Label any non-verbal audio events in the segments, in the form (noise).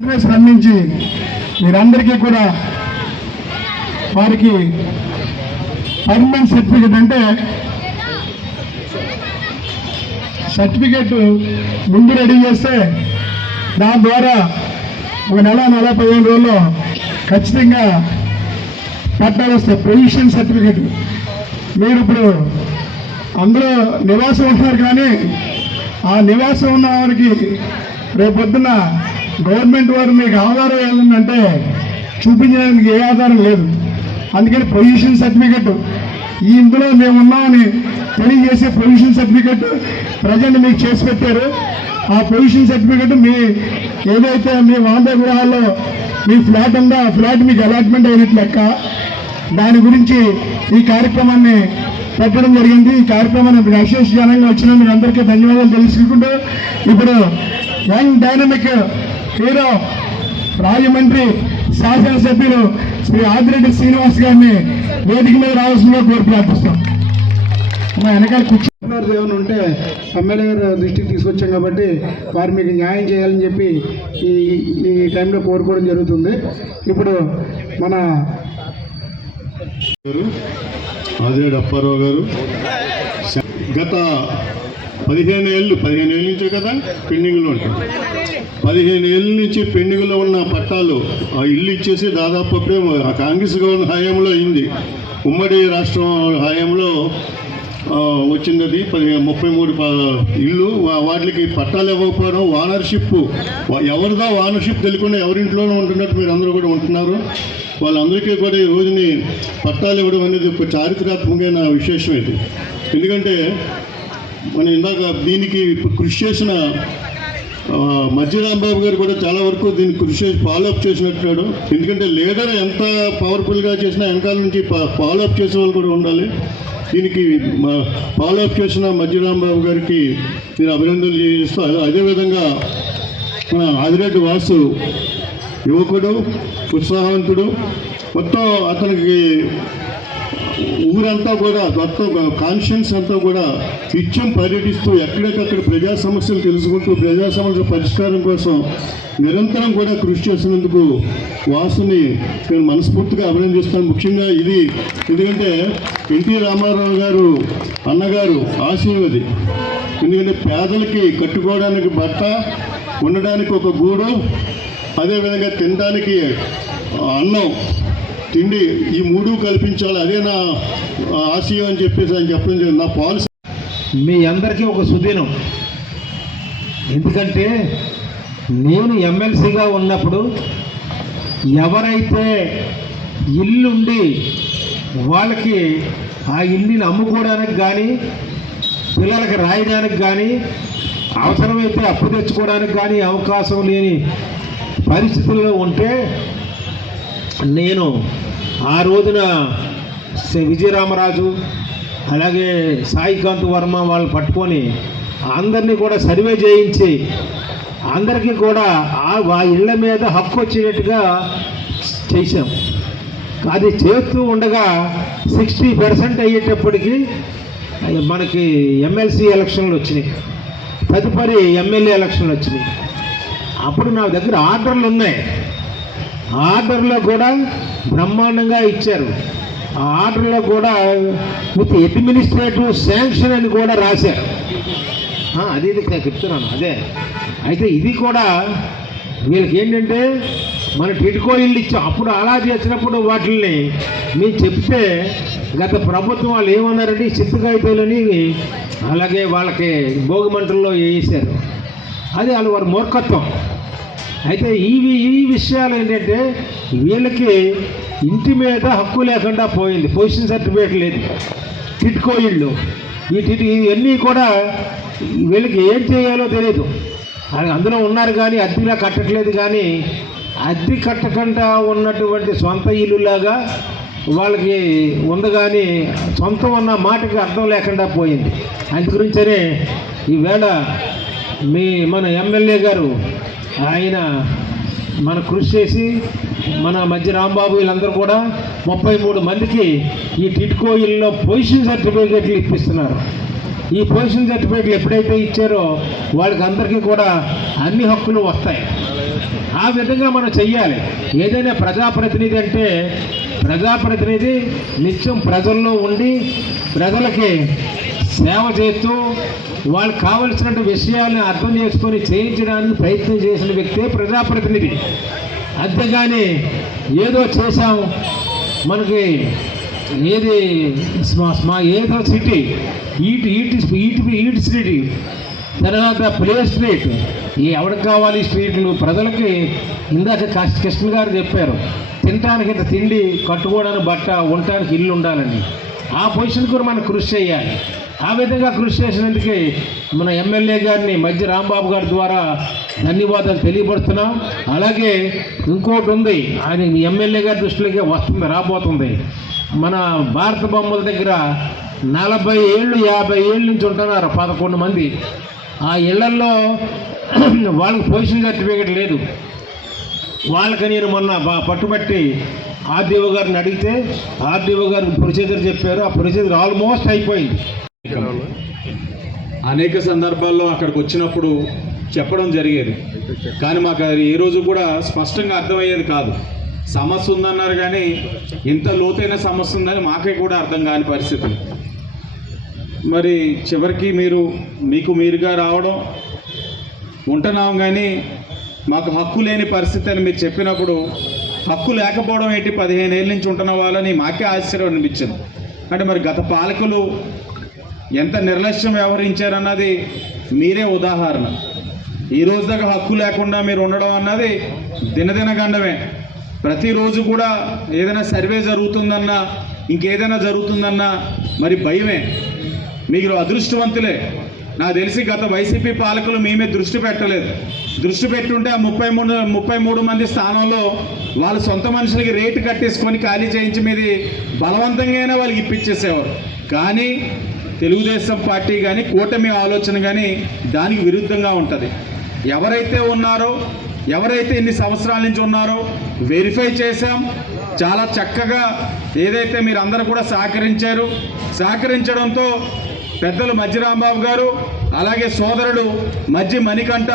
స్పందించి మీరందరికీ కూడా వారికి పర్మనెంట్ సర్టిఫికెట్ అంటే సర్టిఫికెట్ ముందు రెడీ చేస్తే దాని ద్వారా ఒక నెల నెల పదిహేను రోజుల్లో ఖచ్చితంగా పట్టాలు వస్తాయి. Provision certificate. మీరు ఇప్పుడు అందరూ నివాసం ఉంటున్నారు కానీ ఆ నివాసం ఉన్న వారికి రేపొద్దున గవర్నమెంట్ వారు మీకు ఆధారం ఏముందంటే చూపించడానికి ఏ ఆధారం లేదు. అందుకని పొజిషన్ సర్టిఫికెట్ ఈ ఇందులో మేము ఉన్నామని తెలియజేసే పొజిషన్ సర్టిఫికెట్ ప్రజెంట్ మీకు చేసి పెట్టారు. ఆ పొజిషన్ సర్టిఫికెట్ మీ ఏదైతే మీ వాంద గృహాల్లో మీ ఫ్లాట్ ఉందో ఆ ఫ్లాట్ మీకు అలాట్మెంట్ అయినట్లు లెక్క. దాని గురించి ఈ కార్యక్రమాన్ని పెట్టడం జరిగింది. ఈ కార్యక్రమాన్ని విశేష జనంగా వచ్చినందుకు అందరికీ ధన్యవాదాలు తెలుసుకుంటూ ఇప్పుడు యంగ్ డైనమిక్ హీరో రాజమండ్రి శాసనసభ్యులు శ్రీ ఆదిరెడ్డి శ్రీనివాస్ గారిని వేదిక మీద రావాల్సిందిగా కోరి ప్రార్థిస్తాం. మా వెనకాల కూర్చో. ఏమైనా ఉంటే ఎమ్మెల్యే గారు దృష్టికి తీసుకొచ్చాం కాబట్టి వారు మీకు న్యాయం చేయాలని చెప్పి ఈ ఈ టైంలో కోరుకోవడం జరుగుతుంది. ఇప్పుడు మన గారు ఆదిరేడు అప్పారావు గారు గత పదిహేను ఏళ్ళు పదిహేను ఏళ్ళ నుంచే కదా పెండింగ్లో ఉంటాం పదిహేను ఏళ్ళ నుంచి పెండింగ్లో ఉన్న పట్టాలు ఆ ఇల్లు ఇచ్చేసి దాదాపు అప్పుడే ఆ కాంగ్రెస్ గవర్నమెంట్ హయాంలో అయింది. ఉమ్మడి రాష్ట్రం హయాంలో ఆ, వచ్చింది అది పది ముప్పై మూడు ఇల్లు. వాటికి పట్టాలు ఇవ్వకపోవడం ఓనర్షిప్ ఎవరిదో ఓనర్షిప్ తెలియకుండా ఎవరింట్లోనూ ఉంటున్నట్టు మీరు అందరూ కూడా ఉంటున్నారు. వాళ్ళందరికీ కూడా ఈ రోజుని పట్టాలు ఇవ్వడం అనేది ఒక చారిత్రాత్మకమైన విశేషం ఇది. ఎందుకంటే మనం ఇందాక దీనికి కృషి చేసిన ఆ, మధ్య రాంబాబు గారు కూడా చాలా వరకు దీన్ని కృషి చేసి ఫాలోఅప్ చేసినట్టున్నాడు. ఎందుకంటే లీడర్ ఎంత పవర్ఫుల్గా చేసినా వెనకాల నుంచి ఫాలోఅప్ చేసే వాళ్ళు కూడా ఉండాలి. దీనికి ఫాలోఅప్ చేసిన మధ్య రాంబాబు గారికి నేను అభినందనలు చేస్తూ అదేవిధంగా మన ఆదిరెడ్డి వాసు యువకుడు ఉత్సాహవంతుడు. మొత్తం అతనికి ఊరంతా కూడా మొత్తం కాన్షియన్స్ అంతా కూడా నిత్యం పర్యటిస్తూ ఎక్కడికక్కడ ప్రజా సమస్యలు తెలుసుకుంటూ ప్రజా సమస్యల పరిష్కారం కోసం నిరంతరం కూడా కృషి చేసినందుకు వాసుని నేను మనస్ఫూర్తిగా అభినందిస్తాను. ముఖ్యంగా ఇది ఎందుకంటే ఎన్టీ రామారావు గారు అన్నగారు ఆశయం అది ఎందుకంటే పేదలకి కట్టుకోవడానికి బట్ట ఉండడానికి ఒక గూడు అదేవిధంగా తినడానికి అన్నం తిండి ఈ మూడు కల్పించాలి. అదే నా ఆశయం అని చెప్పేసి ఆయన చెప్పడం జరిగింది. నా పాలసీ మీ అందరికీ ఒక సుదినం. ఎందుకంటే నేను ఎమ్మెల్సీగా ఉన్నప్పుడు ఎవరైతే ఇల్లుండి వాళ్ళకి ఆ ఇల్లుని అమ్ముకోవడానికి కానీ పిల్లలకి రాయడానికి కానీ అవసరమైతే అప్పు తెచ్చుకోవడానికి కానీ అవకాశం లేని పరిస్థితుల్లో ఉంటే నేను ఆ రోజున శ్రీ విజయరామరాజు అలాగే సాయికాంత్ వర్మ వాళ్ళు పట్టుకొని అందరినీ కూడా సర్వే చేయించి అందరికీ కూడా ఆ ఆ ఇళ్ళ మీద హక్కు వచ్చేటట్టుగా చేశాం. అది చేస్తూ ఉండగా సిక్స్టీ పర్సెంట్ అయ్యేటప్పటికి మనకి ఎమ్మెల్సీ ఎలక్షన్లు వచ్చినాయి. తదుపరి ఎమ్మెల్యే ఎలక్షన్లు వచ్చినాయి. అప్పుడు నా దగ్గర ఆర్డర్లు ఉన్నాయి. ఆర్డర్లో కూడా బ్రహ్మాండంగా ఇచ్చారు. ఆ ఆర్డర్లో కూడా విత్ అడ్మినిస్ట్రేటివ్ శాంక్షన్ అని కూడా రాశారు. అది ఇది నేను చెప్తున్నాను. అదే. అయితే ఇది కూడా వీళ్ళకి ఏంటంటే మన టిడ్కో ఇల్లు ఇచ్చాం. అప్పుడు అలా చేసినప్పుడు వాటిల్ని మేము చెప్తే గత ప్రభుత్వం వాళ్ళు ఏమన్నారంటే చిత్తకాయితీలని అలాగే వాళ్ళకి భోగిమంటల్లో వేసారు అది వాళ్ళు వారి మూర్ఖత్వం. అయితే ఇవి ఈ విషయాలు ఏంటంటే వీళ్ళకి ఇంటి మీద హక్కు లేకుండా పోయింది. పొజిషన్ సర్టిఫికేట్ లేదు. టిట్కో ఇళ్ళు. వీటి ఇవన్నీ కూడా వీళ్ళకి ఏం చేయాలో తెలియదు అందులో ఉన్నారు కానీ అద్దెలా కట్టట్లేదు కానీ అద్దె కట్టకుండా ఉన్నటువంటి సొంత ఇల్లులాగా వాళ్ళకి ఉంది కానీ సొంతం ఉన్న మాటకి అర్థం లేకుండా పోయింది. అందు గురించనే ఈవేళ మీ మన ఎమ్మెల్యే గారు ఆయన మన కృషి చేసి మన మధ్య రాంబాబు వీళ్ళందరూ కూడా ముప్పై మూడు మందికి ఈ టిట్కో ఇల్లో పొజిషన్ సర్టిఫికేట్లు ఇప్పిస్తున్నారు. ఈ పొజిషన్ సర్టిఫికేట్లు ఎప్పుడైతే ఇచ్చారో వాళ్ళకి అందరికీ కూడా అన్ని హక్కులు వస్తాయి. ఆ విధంగా మనం చెయ్యాలి. ఏదైనా ప్రజాప్రతినిధి అంటే ప్రజాప్రతినిధి నిత్యం ప్రజల్లో ఉండి ప్రజలకి సేవ చేస్తూ వాళ్ళకి కావలసినటువంటి విషయాలను అర్థం చేసుకొని చేయించడానికి ప్రయత్నం చేసిన వ్యక్తే ప్రజాప్రతినిధి. అంతేగాని ఏదో చేశాం మనకి ఏది మా స్మా ఏదో సిటీ ఈట్ ఈట్ ఈటి ఈట్ సిటీ తర్వాత ప్లే స్ట్రీట్ ఈ ఎవరికి కావాలి స్ట్రీట్లు ప్రజలకి ఇందాక కృష్ణ కృష్ణ గారు చెప్పారు తినడానికి ఇంత తిండి కట్టుకోవడానికి బట్ట ఉండటానికి ఇల్లు ఉండాలని. ఆ పొజిషన్ కూడా మనం కృషి చేయాలి. ఆ విధంగా కృషి చేసినందుకే మన ఎమ్మెల్యే గారిని మధ్య రాంబాబు గారి ద్వారా ధన్యవాదాలు తెలియపరుస్తున్నాం. అలాగే ఇంకోటి ఉంది అది ఎమ్మెల్యే గారి దృష్టిలోకి వస్తుంది రాబోతుంది. మన భారత బొమ్మల దగ్గర నలభై ఏళ్ళు యాభై ఏళ్ళ నుంచి ఉంటున్నారు పదకొండు మంది. ఆ ఇళ్ళల్లో (clears throat) వాళ్ళకి పొజిషన్ సర్టిఫికేట్ లేదు. వాళ్ళకి నేను మొన్న పట్టుబట్టి ఆర్డీఓ గారిని అడిగితే ఆర్డీఓ గారు ప్రొసీజర్ చెప్పారు. ఆ ప్రొసీజర్ ఆల్మోస్ట్ అయిపోయింది. అనేక సందర్భాల్లో అక్కడికి వచ్చినప్పుడు చెప్పడం జరిగేది. కానీ మాకు అది ఏ రోజు కూడా స్పష్టంగా అర్థమయ్యేది కాదు. సమస్య ఉందన్నారు కానీ ఇంత లోతైన సమస్య ఉందని మాకే కూడా అర్థం కాని పరిస్థితి. మరి చివరికి మీరు మీకు మీరుగా రావడం ఉంటున్నాం కానీ మాకు హక్కు లేని పరిస్థితి అని మీరు చెప్పినప్పుడు హక్కు లేకపోవడం ఏంటి? పదిహేను ఏళ్ళ నుంచి ఉంటున్న వాళ్ళని మాకే ఆశ్చర్యం అనిపించింది. అంటే మరి గత పాలకులు ఎంత నిర్లక్ష్యం వ్యవహరించారన్నది మీరే ఉదాహరణ. ఈ రోజు దాకా హక్కు లేకుండా మీరు ఉండడం అన్నది దినదిన గండమే. ప్రతిరోజు కూడా ఏదైనా సర్వే జరుగుతుందన్నా ఇంకేదైనా జరుగుతుందన్నా మరి భయమే. మీరు అదృష్టవంతులే. నాకు తెలిసి గత వైసీపీ పాలకులు మేమే దృష్టి పెట్టలేదు. దృష్టి పెట్టుంటే ఆ ముప్పై మూడు ముప్పై మూడు మంది స్థానంలో వాళ్ళ సొంత మనుషులకి రేటు కట్టేసుకొని ఖాళీ చేయించి మీది బలవంతంగానే వాళ్ళకి ఇప్పించేసేవారు కానీ తెలుగుదేశం పార్టీ కానీ కూటమి ఆలోచన కానీ దానికి విరుద్ధంగా ఉంటుంది. ఎవరైతే ఉన్నారో ఎవరైతే ఇన్ని సంవత్సరాల నుంచి ఉన్నారో వెరిఫై చేశాం. చాలా చక్కగా ఏదైతే మీరు అందరూ కూడా సహకరించారు సహకరించడంతో పెద్దలు మధ్య రాంబాబు గారు అలాగే సోదరుడు మధ్య మణికంఠ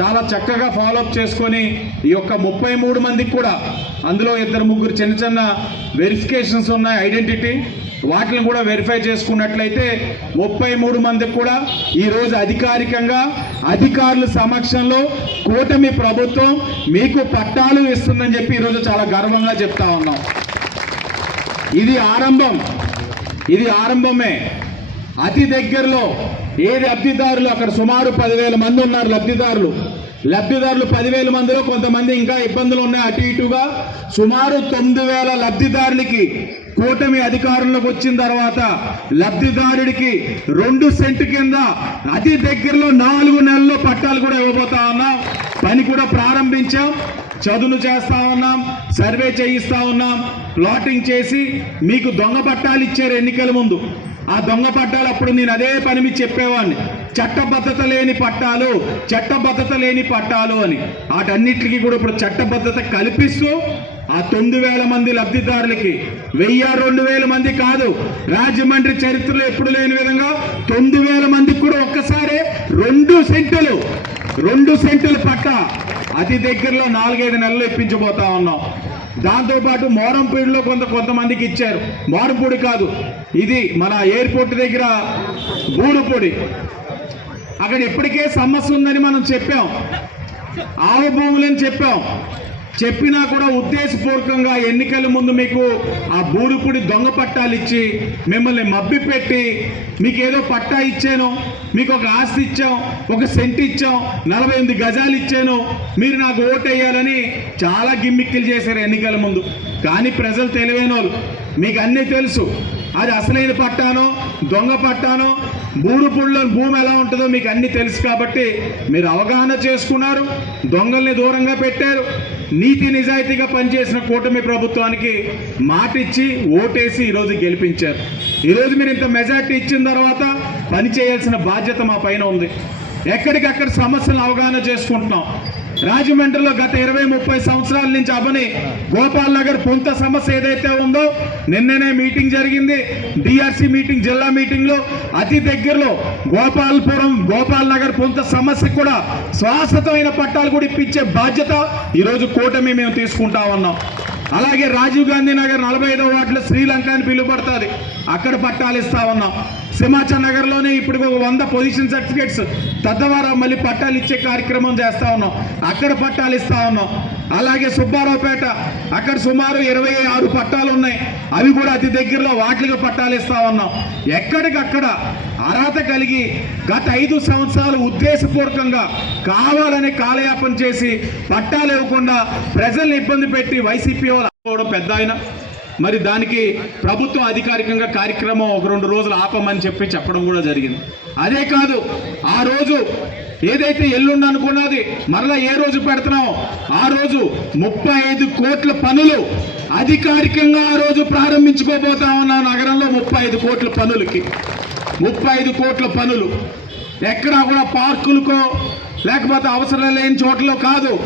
చాలా చక్కగా ఫాలోఅప్ చేసుకొని ఈ యొక్క ముప్పై మూడు మందికి కూడా అందులో ఇద్దరు ముగ్గురు చిన్న చిన్న వెరిఫికేషన్స్ ఉన్నాయి ఐడెంటిటీ వాటిని కూడా వెరిఫై చేసుకున్నట్లయితే ముప్పై మూడు మందికి కూడా ఈరోజు అధికారికంగా అధికారుల సమక్షంలో కూటమి ప్రభుత్వం మీకు పట్టాలు ఇస్తుందని చెప్పి ఈరోజు చాలా గర్వంగా చెప్తా ఉన్నాం. ఇది ఆరంభం. ఇది ఆరంభమే. అతి దగ్గరలో ఏ లబ్ధిదారులు? అక్కడ సుమారు పదివేల మంది ఉన్నారు లబ్ధిదారులు. లబ్ధిదారులు పదివేల మందిలో కొంతమంది ఇంకా ఇబ్బందులు ఉన్నాయి. అటు ఇటుగా సుమారు తొమ్మిది వేల లబ్ధిదారులకి కూటమి అధికారంలోకి వచ్చిన తర్వాత లబ్ధిదారుడికి రెండు సెంటు కింద అతి దగ్గరలో నాలుగు నెలల్లో పట్టాలు కూడా ఇవ్వబోతా ఉన్నాం. పని కూడా ప్రారంభించాం. చదును చేస్తా ఉన్నాం. సర్వే చేయిస్తా ఉన్నాం. ప్లాటింగ్ చేసి మీకు దొంగ పట్టాలు ఇచ్చారు ఎన్నికల ముందు. ఆ దొంగ పట్టాలు అప్పుడు నేను అదే పని మీద చెప్పేవాడిని. చట్టబద్ధత లేని పట్టాలు చట్టబద్ధత లేని పట్టాలు అని. వాటన్నిటికీ కూడా ఇప్పుడు చట్టబద్ధత కల్పిస్తూ ఆ తొమ్మిది వేల మంది లబ్ధిదారులకి వెయ్యి రెండు వేల మంది కాదు రాజమండ్రి చరిత్రలో ఎప్పుడు లేని విధంగా తొమ్మిది వేల మందికి కూడా ఒక్కసారి రెండు సెంటులు రెండు సెంటుల పట్ట. అతి దగ్గరలో నాలుగైదు నెలలు ఇప్పించబోతా ఉన్నాం. దాంతోపాటు మోరంపూడిలో కొంత కొంతమందికి ఇచ్చారు. మోరంపూడి కాదు ఇది మన ఎయిర్పోర్ట్ దగ్గర బూడుపూడి అక్కడ ఇప్పటికే సమస్య ఉందని మనం చెప్పాం. ఆవు భూములని చెప్పాం. చెప్పినా కూడా ఉద్దేశపూర్వకంగా ఎన్నికల ముందు మీకు ఆ బూరుపుడి దొంగ పట్టాలు ఇచ్చి మిమ్మల్ని మబ్బి పెట్టి మీకు ఏదో పట్టా ఇచ్చాను మీకు ఒక ఆస్తి ఇచ్చాం ఒక సెంట్ ఇచ్చాం నలభై ఎనిమిది గజాలు ఇచ్చాను మీరు నాకు ఓటు వేయాలని చాలా గిమ్మిక్కులు చేశారు ఎన్నికల ముందు. కానీ ప్రజలు తెలివైన వాళ్ళు మీకు అన్నీ తెలుసు. అది అసలైన పట్టానో దొంగ పట్టానో బూరుపుల్లో భూమి ఎలా ఉంటుందో మీకు అన్ని తెలుసు కాబట్టి మీరు అవగాహన చేసుకున్నారు దొంగల్ని దూరంగా పెట్టారు నీతి నిజాయితీగా పనిచేసిన కూటమి ప్రభుత్వానికి మాటిచ్చి ఓటేసి ఈరోజు గెలిపించారు. ఈరోజు మీరు ఇంత మెజార్టీ ఇచ్చిన తర్వాత పని చేయాల్సిన బాధ్యత మా పైన ఉంది. ఎక్కడికక్కడ సమస్యలను అవగాహన చేసుకుంటున్నాం. రాజమండ్రిలో గత ఇరవై ముప్పై సంవత్సరాల నుంచి అవని గోపాల్ నగర్ పొంత సమస్య ఏదైతే ఉందో నిన్ననే మీటింగ్ జరిగింది. డిఆర్సి మీటింగ్ జిల్లా మీటింగ్లో అతి దగ్గరలో గోపాల్పురం గోపాల్ నగర్ పొంత సమస్య కూడా శాశ్వతమైన పట్టాలు కూడా ఇప్పించే బాధ్యత ఈరోజు కూటమి మేము తీసుకుంటా ఉన్నాం. అలాగే రాజీవ్ గాంధీ నగర్ నలభై ఐదవ వాటిలో శ్రీలంక అని పిలువబడుతుంది. అక్కడ పట్టాలు ఇస్తా ఉన్నాం. సింహాచల్ నగర్లోనే ఇప్పుడు ఒక వంద పొజిషన్ సర్టిఫికేట్స్ తద్వారా మళ్ళీ పట్టాలు ఇచ్చే కార్యక్రమం చేస్తా ఉన్నాం. అక్కడ పట్టాలు ఇస్తా ఉన్నాం. అలాగే సుబ్బారావుపేట అక్కడ సుమారు ఇరవై ఆరు పట్టాలు ఉన్నాయి. అవి కూడా అతి దగ్గరలో వాటికి పట్టాలు ఇస్తా ఉన్నాం. ఎక్కడికక్కడ అర్హత కలిగి గత ఐదు సంవత్సరాలు ఉద్దేశపూర్వకంగా కావాలని కాలయాపన చేసి పట్టాలు ఇవ్వకుండా ప్రజల్ని ఇబ్బంది పెట్టి వైసీపీ వాళ్ళు పెద్ద ఆయన. మరి దానికి ప్రభుత్వం అధికారికంగా కార్యక్రమం ఒక రెండు రోజులు ఆపమని చెప్పి చెప్పడం కూడా జరిగింది. అదే కాదు ఆ రోజు ఏదైతే ఎల్లుండి అనుకున్నది మరలా ఏ రోజు పెడుతున్నామో ఆ రోజు ముప్పై ఐదు కోట్ల పనులు అధికారికంగా ఆ రోజు ప్రారంభించుకోబోతా ఉన్నాం నగరంలో ముప్పై ఐదు కోట్ల పనులకి. ముప్పై ఐదు కోట్ల పనులు. ఎక్కడా కూడా పార్కులకో లేకపోతే అవసరం లేని చోట్ల కాదు.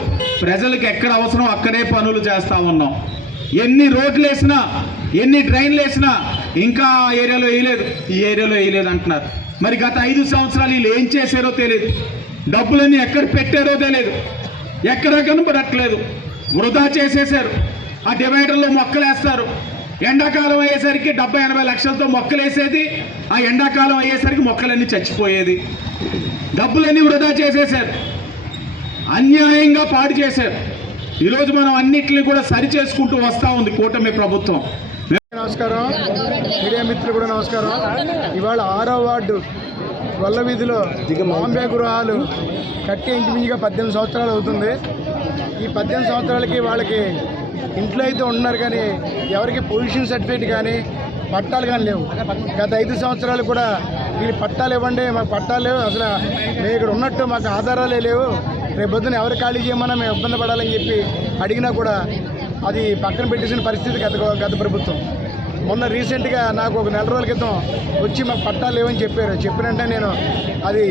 ప్రజలకు ఎక్కడ అవసరం అక్కడే పనులు చేస్తా ఉన్నాం. ఎన్ని రోడ్లు వేసినా ఎన్ని డ్రైన్లు వేసినా ఇంకా ఆ ఏరియాలో వేయలేదు ఈ ఏరియాలో వేయలేదు అంటున్నారు. మరి గత ఐదు సంవత్సరాలు వీళ్ళు ఏం చేశారో తెలియదు. డబ్బులన్నీ ఎక్కడ పెట్టారో తెలియదు. ఎక్కడ కనబడట్లేదు. వృధా చేసేసారు ఆ డివైడర్లో మొక్కలు వేస్తారు ఎండాకాలం అయ్యేసరికి డెబ్బై ఎనభై లక్షలతో మొక్కలు వేసేది ఆ ఎండాకాలం అయ్యేసరికి మొక్కలన్నీ చచ్చిపోయేది. డబ్బులన్నీ వృధా చేసేసారు అన్యాయంగా పాడు చేశారు. ఈరోజు మనం అన్నిటిని కూడా సరి చేసుకుంటూ వస్తూ ఉంది కూటమి ప్రభుత్వం. నమస్కారం. మీడియా మిత్రులు కూడా నమస్కారం. ఇవాళ ఆరో వార్డు వల్ల వీధిలో బాంబే గృహాలు కట్టి ఇంచుమించుగా పద్దెనిమిది సంవత్సరాలు అవుతుంది. ఈ పద్దెనిమిది సంవత్సరాలకి వాళ్ళకి ఇంట్లో అయితే ఉన్నారు కానీ ఎవరికి పొజిషన్ సర్టిఫికేట్ కానీ పట్టాలు కానీ లేవు. గత ఐదు సంవత్సరాలు కూడా వీళ్ళు పట్టాలు ఇవ్వండి మాకు పట్టాలు లేవు. అసలు మేము ఇక్కడ ఉన్నట్టు మాకు ఆధారాలే లేవు. రేపు పొద్దున ఎవరు ఖాళీ చేయమన్నా మేము ఇబ్బంది పడాలని చెప్పి అడిగినా కూడా అది పక్కన పెట్టేసిన పరిస్థితి గత గత ప్రభుత్వం. మొన్న రీసెంట్గా నాకు ఒక నెల రోజుల క్రితం వచ్చి మాకు పట్టాలు లేవని చెప్పారు. చెప్పినంటే నేను అది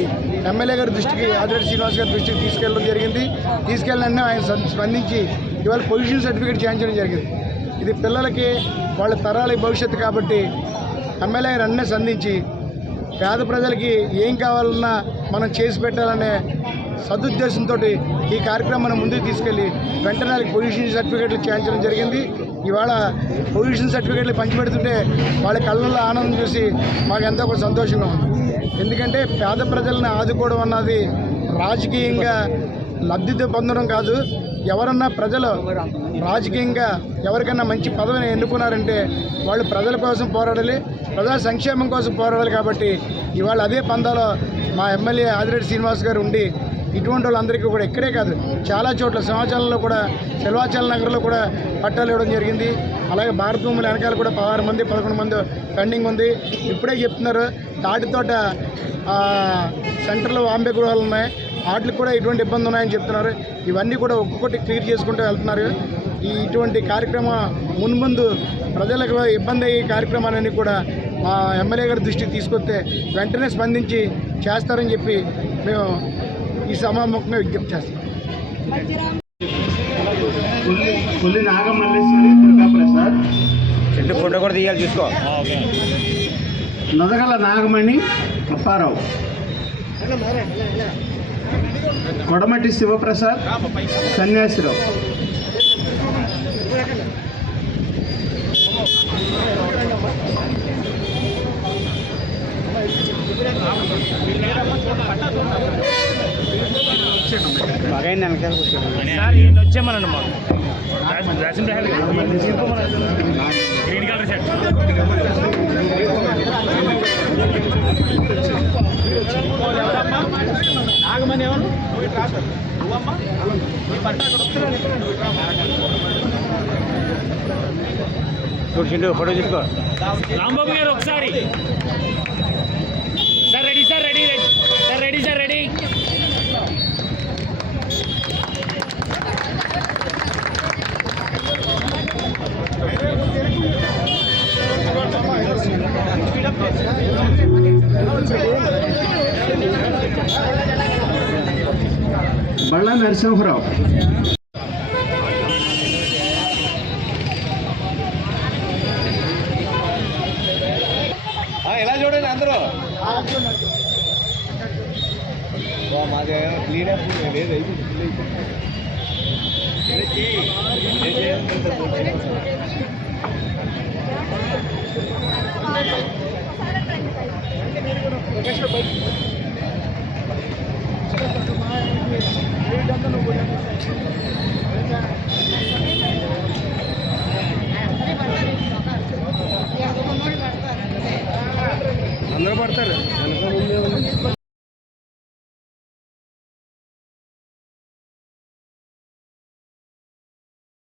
ఎమ్మెల్యే గారి దృష్టికి ఆదిరెడ్డి శ్రీనివాస్ గారి దృష్టికి తీసుకెళ్ళడం జరిగింది. తీసుకెళ్ళిన ఆయన స్పందించి ఇవాళ పొజిషన్ సర్టిఫికేట్ చేయించడం జరిగింది. ఇది పిల్లలకి వాళ్ళ తరాల భవిష్యత్తు కాబట్టి ఎమ్మెల్యే గారు అన్నీ సంధించి పేద ప్రజలకి ఏం కావాలన్నా మనం చేసి పెట్టాలనే సదుద్దేశంతో ఈ కార్యక్రమాన్ని ముందుకు తీసుకెళ్ళి వెంటనే పొజిషన్ సర్టిఫికేట్లు చేయించడం జరిగింది. ఇవాళ పొజిషన్ సర్టిఫికేట్లు పంచిపెడుతుంటే వాళ్ళ కళ్ళల్లో ఆనందం చూసి మాకు ఎంతో కొంత సంతోషంగా ఉంది. ఎందుకంటే పేద ప్రజలను ఆదుకోవడం అన్నది రాజకీయంగా లబ్ధి పొందడం కాదు ఎవరన్నా ప్రజలు రాజకీయంగా ఎవరికైనా మంచి పదవిని ఎన్నుకున్నారంటే వాళ్ళు ప్రజల కోసం పోరాడాలి ప్రజా సంక్షేమం కోసం పోరాడాలి కాబట్టి ఇవాళ అదే పందాలో మా ఎమ్మెల్యే ఆదిరెడ్డి శ్రీనివాస్ గారు ఉండి ఇటువంటి వాళ్ళందరికీ కూడా ఇక్కడే కాదు చాలా చోట్ల సింహాచలంలో కూడా సెల్వాచల నగర్లో కూడా పట్టాలు ఇవ్వడం జరిగింది. అలాగే భారత భూముల వెనకాల కూడా పదహారు మంది పదకొండు మంది పెండింగ్ ఉంది. ఇప్పుడే చెప్తున్నారు తాటితోట సెంటర్లో వాంబే గృహాలు ఉన్నాయి. వాటికి కూడా ఇటువంటి ఇబ్బంది ఉన్నాయని చెప్తున్నారు. ఇవన్నీ కూడా ఒక్కొక్కటి క్లియర్ చేసుకుంటూ వెళ్తున్నారు. ఈ ఇటువంటి కార్యక్రమం మున్ముందు ప్రజలకు ఇబ్బంది అయ్యే కార్యక్రమాలన్నీ కూడా మా ఎమ్మెల్యే గారి దృష్టికి తీసుకొస్తే వెంటనే స్పందించి చేస్తారని చెప్పి మేము ఈ సమాముఖంగా విజ్ఞప్తి చేస్తాం పుల్లి నాగమల్లేశ్వరి దుర్గాప్రసాద్. చెట్టు ఫోటో కూడా తీయాలి చూసుకో. నొదగల నాగమణి అప్పారావు. కొడమటి శివప్రసాద్ సన్యాసిరావు. బాగా వెనకాల కూర్చోండి. వచ్చేమనండి మాకు. రాసిన- రాసిన కలర్ షర్ట్ కూర్చుంటూ ఫోటో తీసుకో. రాంబాబు గారు ఒకసారి. Sir ready sir ready ready. Sir ready sir ready. Balla Narasimha Rao. ఎలా చూడండి అందరూ? మాది క్లీన్ అప్ లేదు అందరూ పడతారు. వెనక ముందే ఉంది.